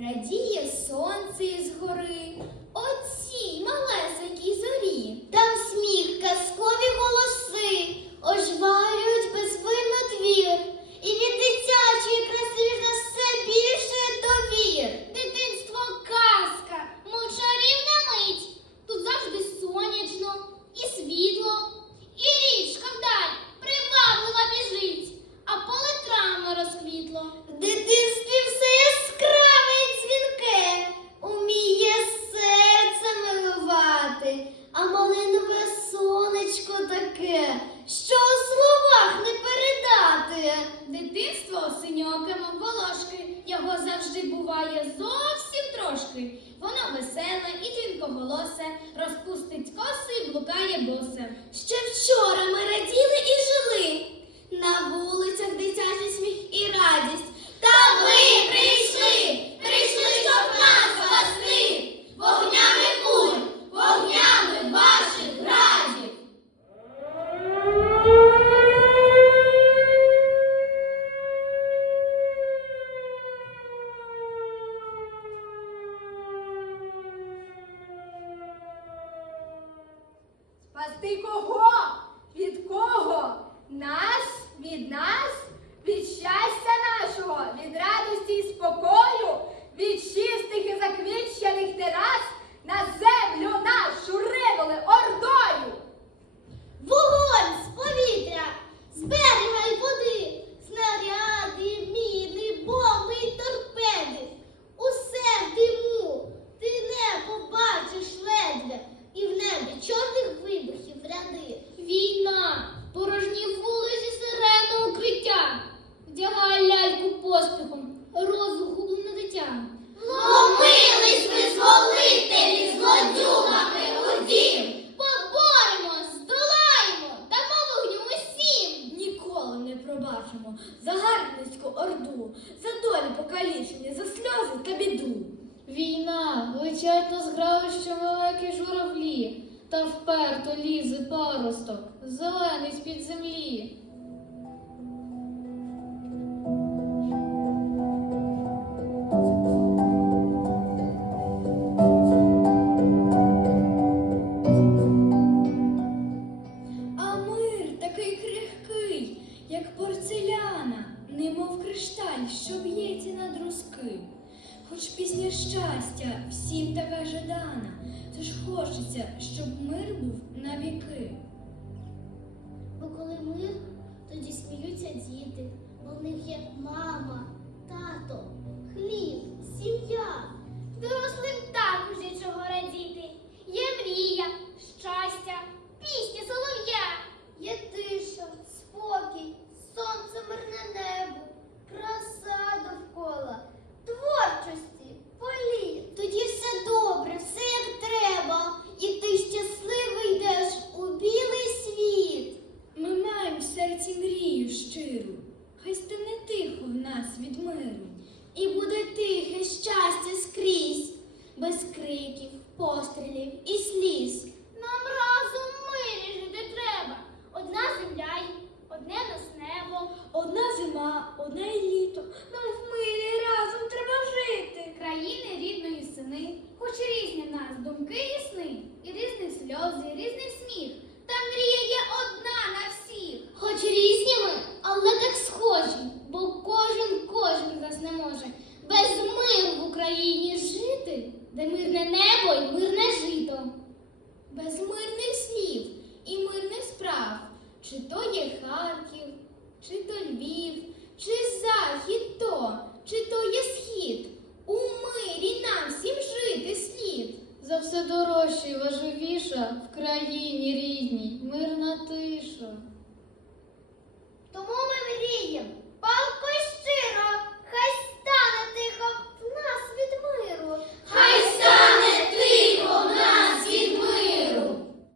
Радіє сонце із гори, оцій його завжди буває зовсім трошки. Воно веселе і тінкоголосе, розпустить коси і блукає босе. Ще вчора Спасти кого? Від кого? Нас? Від нас? Від щастя нашого, від радості і спокою, від чистих і заквітчених Ніколи за гарбницьку орду, за долі покалічення, за сльози та біду. Війна, летять на згравище великі журавлі, та вперто лізе паросток, зелений з-під землі. Кришталь, що б'ється на друзки. Хоч пісня щастя всім така жадана, тож хочеться, щоб мир був на віки. Бо коли мир, тоді сміються діти, бо в них є мама, тато, хліб, сім'я. Дорослим також є чого радіти. Є мрія, щастя, пісня солов'я. Є тиша, спокій, сонце мирне небо, краса довкола, творчості, полі. Тоді все добре, все як треба, і ти щасливий йдеш у білий світ. Ми маємо в серці мрію щиру, хай стане тихо в нас від миру. І буде тихе щастя скрізь, без криків, пострілів і сліз. Нам разом мирі жити треба. Одна земля й одне нас небо. Одна зима, одне літо, нам в мирі разом треба жити. Країни рідної сини, хоч різні нас думки і сни, і різні сльози, і різний сміх. Та мрія є одна на всіх. Хоч різні ми, але так схожі, все дорожче і важливіша в країні рідній, мирна тиша.